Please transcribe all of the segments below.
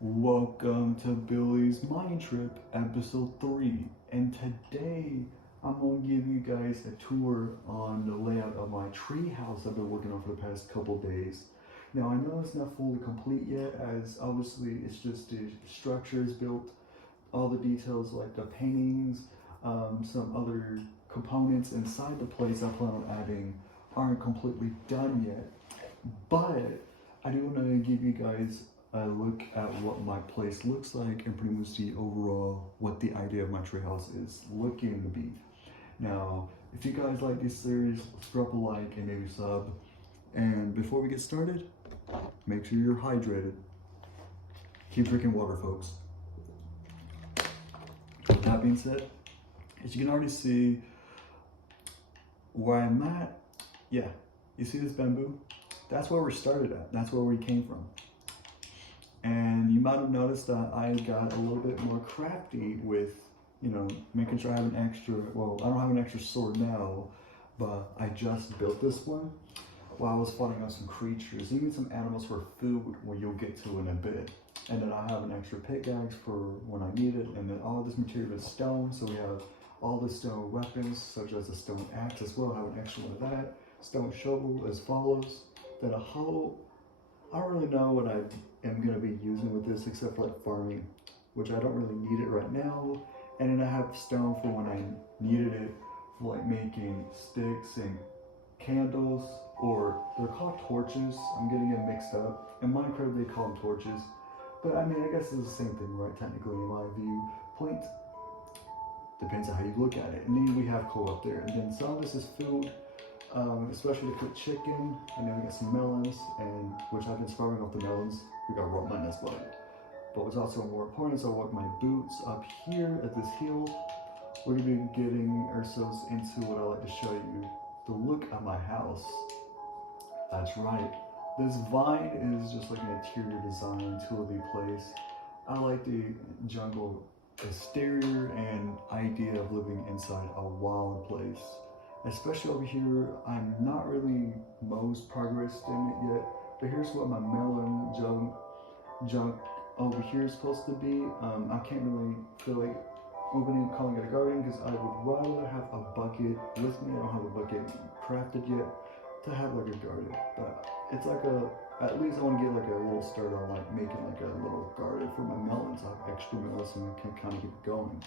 Welcome to Billy's MineTripp episode 3, and today I'm going to give you guys a tour on the layout of my treehouse I've been working on for the past couple days. Now I know it's not fully complete yet, as obviously it's just the structure is built, all the details like the paintings, some other components inside the place I plan on adding aren't completely done yet, but I do want to give you guys a look at what my place looks like and pretty much the overall what the idea of my treehouse is looking to be. Now, if you guys like this series, drop a like and maybe sub. And before we get started, make sure you're hydrated. Keep drinking water, folks. With that being said, as you can already see where I'm at, yeah, you see this bamboo? That's where we started at. That's where we came from. And you might have noticed that I got a little bit more crafty with, making sure I have an extra, well, I don't have an extra sword now, but I just built this one while I was fighting on some creatures, even some animals for food, where you'll get to in a bit. And then I have an extra pickaxe for when I need it, and then all this material is stone, so we have all the stone weapons, such as a stone axe as well. I have an extra one of that, stone shovel as follows, then a hoe. I don't really know what I am going to be using with this except for like farming, which I don't really need it right now. And then I have stone for when I needed it for like making sticks and candles, or they're called torches. I'm getting it mixed up. In Minecraft they call them torches. But I mean, I guess it's the same thing, right? Technically, in my viewpoint. Depends on how you look at it. And then we have coal up there. And then some of this is food. Especially to cook chicken, and then we got some melons, and which I've been starving off the melons. We got raw mutton as well. But what's also more important is I walk my boots up here at this hill. We're gonna be getting ourselves into what I like to show you, the look at my house. That's right. This vine is just like an interior design to the place. I like the jungle exterior and idea of living inside a wild place. Especially over here, I'm not really most progressed in it yet, but here's what my melon junk over here is supposed to be. I can't really feel like opening calling it a garden because I would rather have a bucket with me. I don't have a bucket crafted yet to have like a garden, but it's like at least I want to get like a little start on like making like a little garden for my melons. I have extra melons and I can kind of keep it going.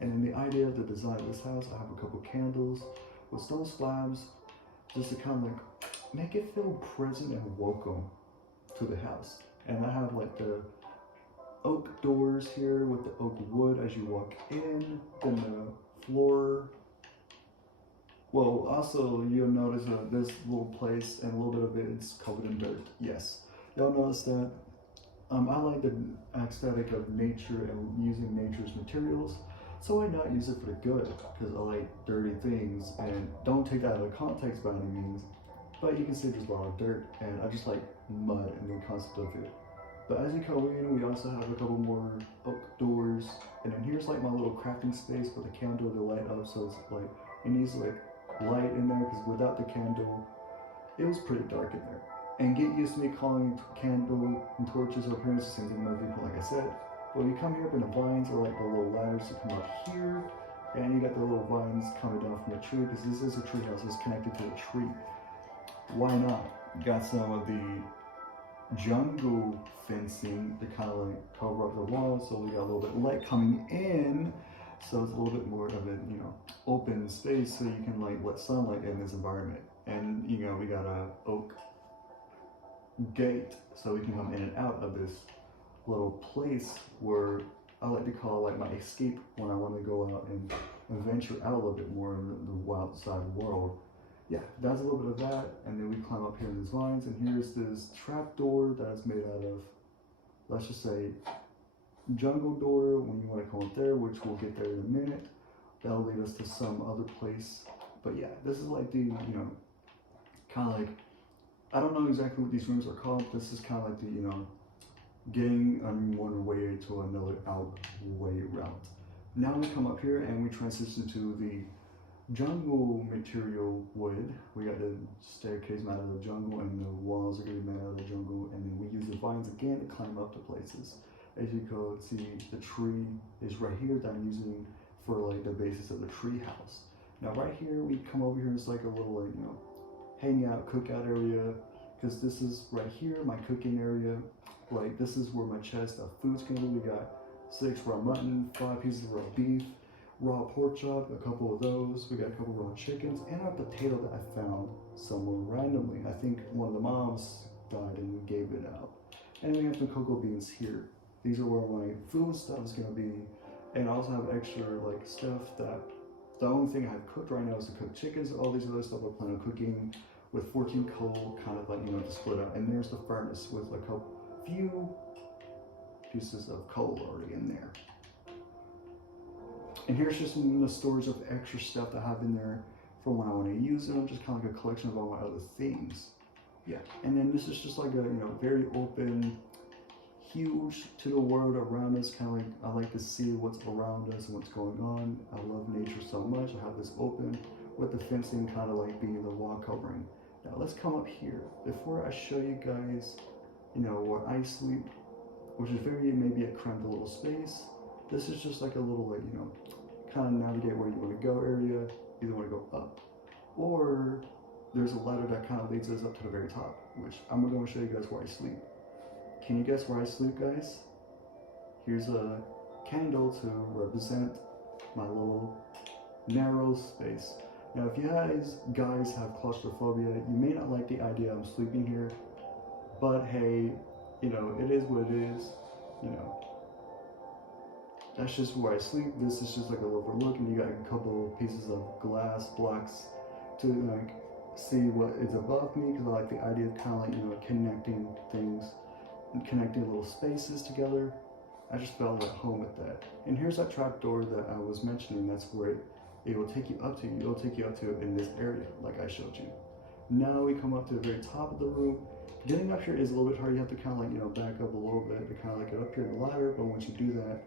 And then the idea of the design of this house, I have a couple candles with stone slabs, just to kind of like make it feel present and welcome to the house. And I have like the oak doors here with the oak wood as you walk in, then the floor. Well, also you'll notice this little place and a little bit of it is covered in dirt. Yes, y'all notice that. I like the aesthetic of nature and using nature's materials. So why not use it for the good? Because I like dirty things, and don't take that out of context by any means. But you can see there's a lot of dirt, and I just like mud and the concept of it. But as you come in, we also have a couple more oak doors, and then here's like my little crafting space with a candle to light up. So it's like it needs like light in there, because without the candle, it was pretty dark in there. And get used to me calling candle and torches or pretty much the same thing in people, like I said. But you come here up in the vines, or like the little ladders that come up here, and you got the little vines coming down from the tree, because this is a tree house, it's connected to a tree. Why not? Got some of the jungle fencing to kind of like cover up the walls, so we got a little bit of light coming in, so it's a little bit more of an open space, so you can like let sunlight in this environment. And we got a oak gate, so we can come in and out of this little place where I like to call like my escape when I want to go out and venture out a little bit more in the wild side world. Yeah, that's a little bit of that, and then we climb up here in these vines, and here's this trap door that's made out of, let's just say, jungle door when you want to come up there, which we'll get there in a minute. That'll lead us to some other place. But yeah, this is like the, kind of like, I don't know exactly what these rooms are called. This is kind of like the, getting on one way to another way route. Now we come up here and we transition to the jungle material wood. We got the staircase made out of the jungle, and the walls are gonna be made out of the jungle, and then we use the vines again to climb up to places. As you can see, the tree is right here that I'm using for like the basis of the tree house. Now right here, we come over here, it's like a little like, hangout, cookout area, because this is right here, my cooking area. Like this is where my chest of food's gonna be. We got 6 raw mutton, 5 pieces of raw beef, raw pork chop, a couple of those. We got a couple raw chickens, and a potato that I found somewhere randomly. I think one of the moms died and we gave it out. And we have the cocoa beans here. These are where my food stuff is gonna be. And I also have extra like stuff that the only thing I have cooked right now is the cooked chickens. All these other stuff I plan on cooking with 14 coal, kind of like, to split out. And there's the furnace with like a few pieces of coal already in there. And here's just the storage of extra stuff that I have in there for when I want to use them, just kind of like a collection of all my other things. Yeah, and then this is just like a, very open, huge to the world around us, kind of like, I like to see what's around us and what's going on. I love nature so much. I have this open with the fencing kind of like being the wall covering. Now let's come up here. Before I show you guys, where I sleep, which is very maybe a cramped little space. This is just like a little like, kind of navigate where you want to go area. You either want to go up, or there's a ladder that kind of leads us up to the very top, which I'm going to show you guys where I sleep. Can you guess where I sleep, guys? Here's a candle to represent my little narrow space. Now, if you guys have claustrophobia, you may not like the idea I'm sleeping here, but hey, it is what it is, That's just where I sleep. This is just like a little overlook, and you got a couple pieces of glass blocks to like see what is above me, because I like the idea of kind of like, connecting things and connecting little spaces together. I just felt at home with that. And here's that trap door that I was mentioning. That's where it will take you up to. It'll take you up to in this area, like I showed you. Now we come up to the very top of the room. Getting up here is a little bit hard. You have to kind of like, back up a little bit to kind of like get up here the ladder. But once you do that,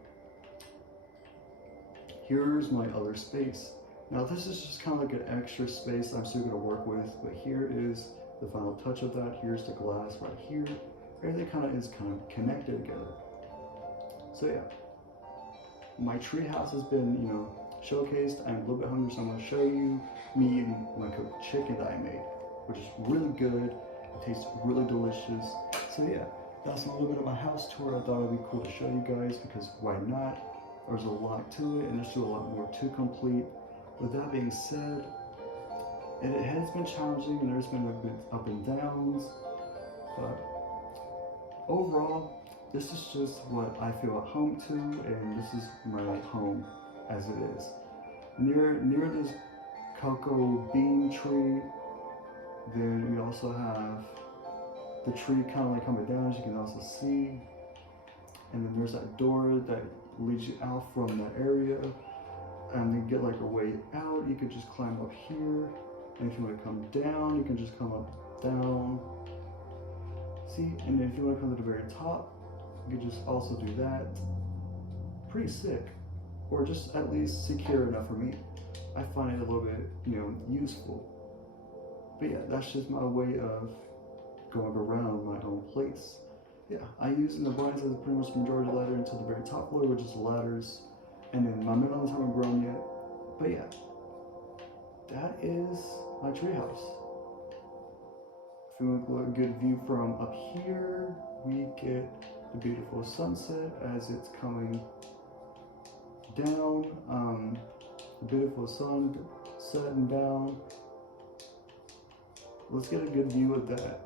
here's my other space. Now this is just kind of like an extra space I'm still going to work with, but here is the final touch of that. Here's the glass right here. Everything is kind of connected together. So yeah, my tree house has been, showcased. I'm a little bit hungry, so I'm going to show you me eating my cooked chicken that I made, which is really good. It tastes really delicious. So yeah, that's a little bit of my house tour. I thought it'd be cool to show you guys, because why not? There's a lot to it, and there's still a lot more to complete. With that being said, it has been challenging, and there's been a bit up and downs, but overall, this is just what I feel at home to, and this is my home as it is. Near this cocoa bean tree, then we also have the tree kind of like coming down, as you can also see, and then there's that door that leads you out from that area. And then get like a way out, you could just climb up here. And if you want to come down, you can just come up, down. See, and then if you want to come to the very top, you could just also do that. Pretty sick. Or just at least secure enough for me. I find it a little bit, useful. But yeah, that's just my way of going around my own place. Yeah, I use in the blinds as pretty much the majority of the ladder into the very top floor, which is ladders. And then my melons haven't grown yet. But yeah, that is my treehouse. If you want a good view from up here, we get the beautiful sunset as it's coming down. The beautiful sun setting down. Let's get a good view of that.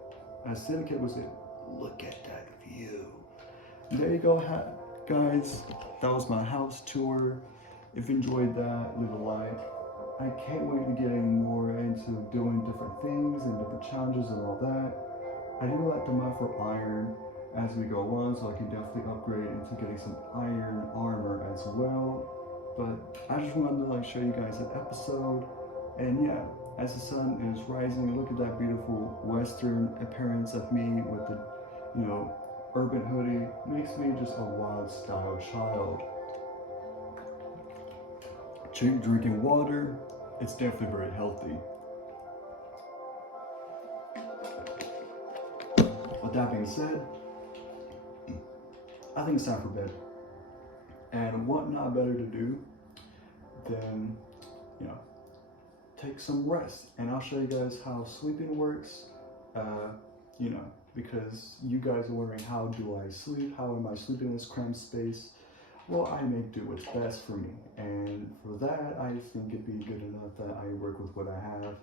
As Syndicate was it, look at that view. There you go, guys. That was my house tour. If you enjoyed that, leave a like. I can't wait to getting more into doing different things and different challenges and all that. I do like to mine for iron as we go on, so I can definitely upgrade into getting some iron armor as well. But I just wanted to show you guys that episode. And yeah, as the sun is rising, look at that beautiful western appearance of me with the, urban hoodie. Makes me just a wild style child. Drinking water, it's definitely very healthy. With that being said, I think it's time for bed. And what not better to do than, you know, take some rest. And I'll show you guys how sleeping works, you know, because you guys are wondering, how do I sleep? How am I sleeping in this cramped space? Well, I make do what's best for me. And for that, I think it'd be good enough that I work with what I have.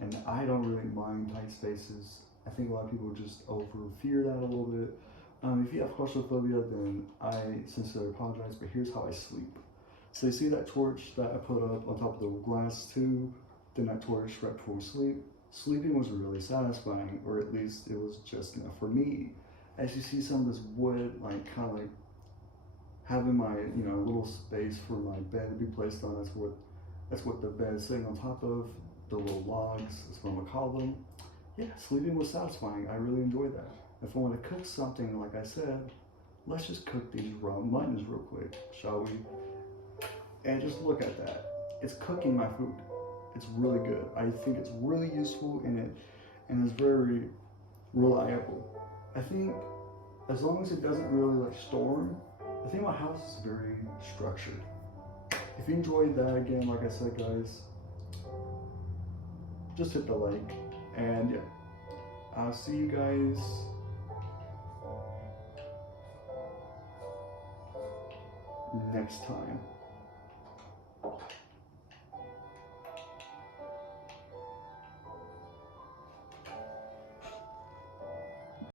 And I don't really mind tight spaces. I think a lot of people just over fear that a little bit. If you have claustrophobia, then I sincerely apologize, but here's how I sleep. So you see that torch that I put up on top of the glass tube, then that torch right before we sleep? Sleeping was really satisfying, or at least it was just enough for me. As you see some of this wood, like kind of like having my, you know, little space for my bed to be placed on, that's what the bed is sitting on top of, the little logs, that's what I'm gonna call them. Yeah, sleeping was satisfying. I really enjoyed that. If I want to cook something, like I said, let's just cook these raw muttons real quick, shall we? And just look at that. It's cooking my food. It's really good. I think it's really useful and it's very reliable. I think as long as it doesn't really like storm, I think my house is very structured. If you enjoyed that, again, like I said, guys, just hit the like, and yeah, I'll see you guys next time.